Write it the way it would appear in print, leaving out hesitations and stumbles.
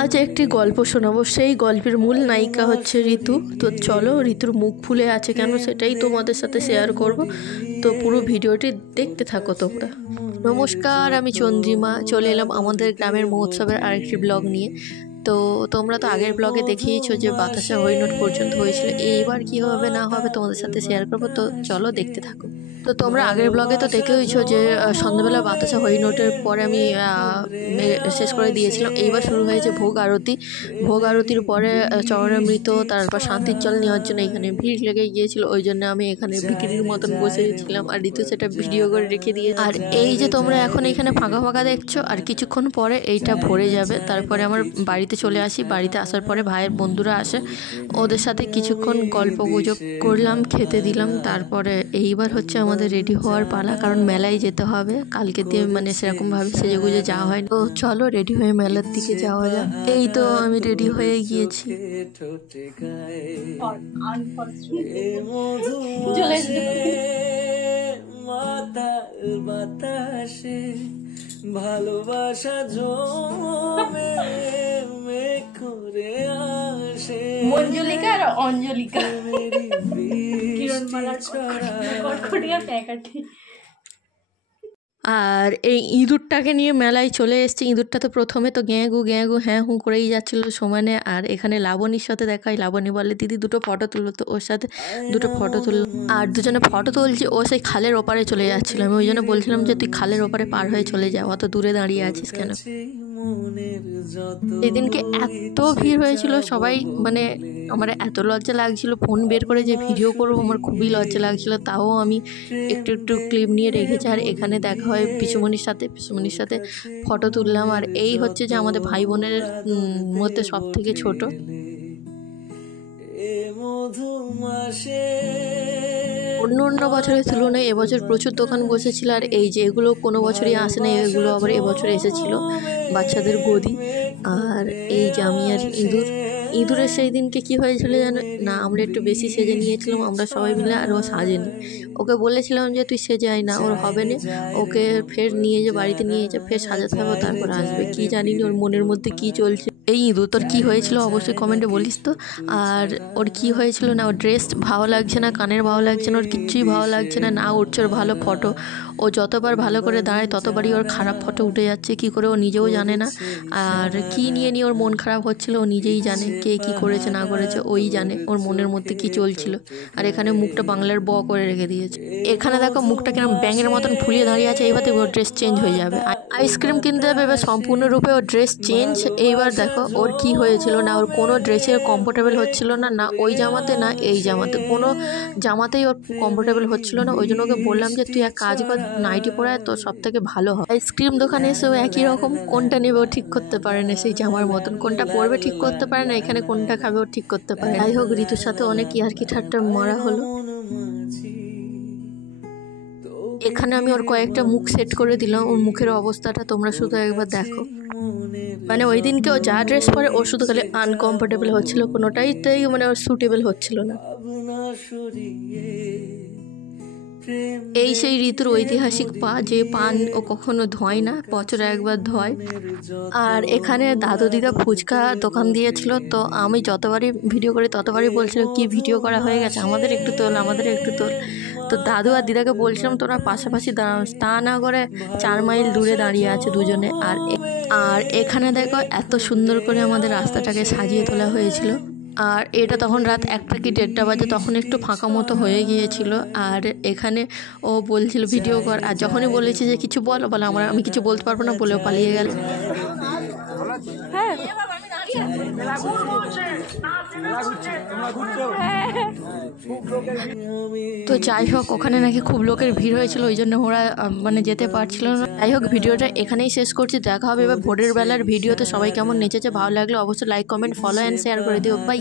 আজ একটি গল্প শোনাবো। সেই গল্পের মূল নায়িকা হচ্ছে ঋতু। তো চলো, ঋতুর মুখ ফুলে আছে কেন সেটাই তোমাদের সাথে শেয়ার করব। তো পুরো ভিডিওটি দেখতে থাকো তোমরা। নমস্কার, আমি চন্দ্রিমা। চলে এলাম আমাদের গ্রামের মহোৎসবের আরেকটি ব্লগ নিয়ে। তো তোমরা তো আগের ব্লগে দেখিয়েছো যে বাতাসা হরিণট পর্যন্ত হয়েছিল। এইবার কি হবে না হবে তোমাদের সাথে শেয়ার করবো। তো চলো দেখতে থাকো। তো তোমরা আগের ব্লগে তো দেখেইছো যে সন্ধ্যাবেলা বাতাসা হরিণটের পরে আমি শেষ করে দিয়েছিলাম। এইবার শুরু হয়েছে ভোগ আরতি। ভোগ আরতির পরে চরণামৃত, তারপর শান্তির জল নেওয়ার জন্য এখানে ভিড় লেগে গিয়েছিল। ওই জন্য আমি এখানে বিক্রির মতন বসেছিলাম আর ঋতু সেটা ভিডিও করে রেখে দিয়ে। আর এই যে তোমরা এখন এখানে ফাঁকা ফাঁকা দেখছো, আর কিছুক্ষণ পরে এইটা ভরে যাবে। তারপরে আমার বাড়িতে চলে আসি। বাড়িতে আসার পরে ভাইয়ের বন্ধুরা আসে, ওদের সাথে কিছুক্ষণ গল্প গুজব করলাম, খেতে দিলাম। তারপরে এইবার হচ্ছে আমাদের রেডি হওয়ার পালা, কারণ মেলায় যেতে হবে। কালকে দিয়ে মানে সেরকমভাবে সেজে গুজে যাওয়া হয়। তো চলো রেডি হয়ে মেলার দিকে যাওয়া যাক। এই তো আমি রেডি হয়ে গিয়েছি। বাতাসে ভালোবাসা জমে করে আসে মঞ্জুলিকা আর অঞ্জলিকা আর এই ইঁদুরটাকে নিয়ে মেলায় চলে এসেছি। ইঁদুরটা তো প্রথমে তো গ্যাঁ গু হ্যাঁ হু করেই যাচ্ছিল সমানে। আর এখানে লাবণীর সাথে দেখাই। লাবণী বলে দিদি দুটো ফটো তুললো, তো ওর সাথে দুটো ফটো তুললো। আর দুজনে ফটো তুলছি, ও সেই খালের ওপারে চলে যাচ্ছিল। আমি ওই জন্য বলছিলাম যে তুই খালের ওপারে পার হয়ে চলে যা, অত দূরে দাঁড়িয়ে আছিস কেন। সেদিনকে এত ভিড় হয়েছিল, সবাই মানে আমার এত লজ্জা লাগছিল ফোন বের করে যে ভিডিও করবো, আমার খুবই লজ্জা লাগছিল। তাও আমি একটু একটু ক্লিপ নিয়ে রেখেছি। আর এখানে দেখা হয় পিসুমণির সাথে ফটো তুললাম। আর এই হচ্ছে যে আমাদের ভাই বোনের মধ্যে সব থেকে ছোট। অন্য বছরের তুলনায় এবছর প্রচুর দোকান বসেছিল। আর এই যে এগুলো কোনো বছরই আসে না, এগুলো আবার এবছর এসেছিল, বাচ্চাদের গদি। আর এই যে আমি আর ইঁদুরের সেই দিনকে কি হয়েছিল জানো না, আমরা একটু বেশি সেজে নিয়েছিলাম আমরা সবাই মিলে। আর ও সাজেনি। ওকে বলেছিলাম যে তুই সেজে আয় না, ওর হবে না। ওকে ফের নিয়ে যে বাড়িতে নিয়ে যে ফের সাজাতে হবে, তারপর আসবে। কি জানিনি ওর মনের মধ্যে কি চলছে। এই ইঁদুর তোর কী হয়েছিল অবশ্যই কমেন্টে বলিস তো। আর ওর কি হয়েছিল না, ওর ড্রেস ভালো লাগছে না, কানের ভালো লাগছে না, ওর কিচ্ছুই ভালো লাগছে না, না উঠছে ওর ভালো ফটো। ও যতবার ভালো করে দাঁড়ায় ততবারই ওর খারাপ ফটো উঠে যাচ্ছে, কি করে ও নিজেও জানে না। আর কি নিয়ে ওর মন খারাপ হচ্ছিল ও নিজেই জানে। কে কি করেছে না করেছে ওই জানে ওর মনের মধ্যে কি চলছিল। আর এখানে মুখটা বাংলার ব করে রেখে দিয়েছে। এখানে দেখো মুখটা কেন ব্যাঙের মতন ফুলিয়ে দাঁড়িয়ে আছে। এইবার ওর ড্রেস চেঞ্জ হয়ে যাবে, আইসক্রিম কিনতে যাবে, এবার সম্পূর্ণরূপে ওর ড্রেস চেঞ্জ। এইবার দেখো ওর কি হয়েছিল না, ওর কোনো ড্রেসে কমফোর্টেবল হচ্ছিল না, না ওই জামাতে না এই জামাতে, কোনো জামাতেই ওর কমফোর্টেবল হচ্ছিল না। ওই জন্য ওকে বললাম যে তুই এক কাজ কর, নাইটি পরে তো সব থেকে ভালো হয়। আইসক্রিম দোকানে এসেও একই রকম, কোনটা নেবে ও ঠিক করতে পারে না, সেই জামার মতন কোনটা পরবে ঠিক করতে পারে না, এখানে কোনটা খাবে ও ঠিক করতে পারে। যাই হোক, ঋতুর সাথে অনেক ইয়ার্কি ঠাট্টা মারা হলো। এখানে আমি ওর কয়েকটা মুখ সেট করে দিলাম। ওর মুখের অবস্থাটা তোমরা শুধু একবার দেখো। মানে ওই দিনকে ও যা ড্রেস পরে ও শুধু খালি আনকমফোর্টেবল হচ্ছিল, কোনোটাই তাই মানে ওর সুটেবল হচ্ছিল না। এই সেই ঋতুর ঐতিহাসিক পা, যে পান ও কখনো ধোয় না, বছরে একবার ধোয়। আর এখানে দাদু দিদা ফুচকা দোকান দিয়েছিল। তো আমি যতবারই ভিডিও করি ততবারই বলছিল কি ভিডিও করা হয়ে গেছে, আমাদের একটু তোল, আমাদের একটু তোল। তো দাদু আর দিদাকে বলছিলাম তোরা পাশাপাশি দাঁড়ানো, তা না করে 4 মাইল দূরে দাঁড়িয়ে আছে দুজনে। আর এখানে দেখো এত সুন্দর করে আমাদের রাস্তাটাকে সাজিয়ে তোলা হয়েছিল। আর এটা তখন রাত 1টা কি 1:30 বাজে, তখন একটু ফাঁকা মতো হয়ে গিয়েছিল। আর এখানে ও বলছিল ভিডিও কর, আর যখনই বলেছি যে কিছু বলো বলে আমি কিছু বলতে পারবো না বলেও পালিয়ে গেল। হ্যাঁ তো যাই হোক, ওখানে নাকি খুব লোকের ভিড় হয়েছিল, ওই জন্য ওরা মানে যেতে পারছিল না। যাই হোক, ভিডিওটা এখানেই শেষ করছি। দেখা হবে এবার ভোরের বেলার ভিডিওতে। সবাই কেমন নেচেছে ভালো লাগলো অবশ্যই like comment follow and share করে দিও। বাই।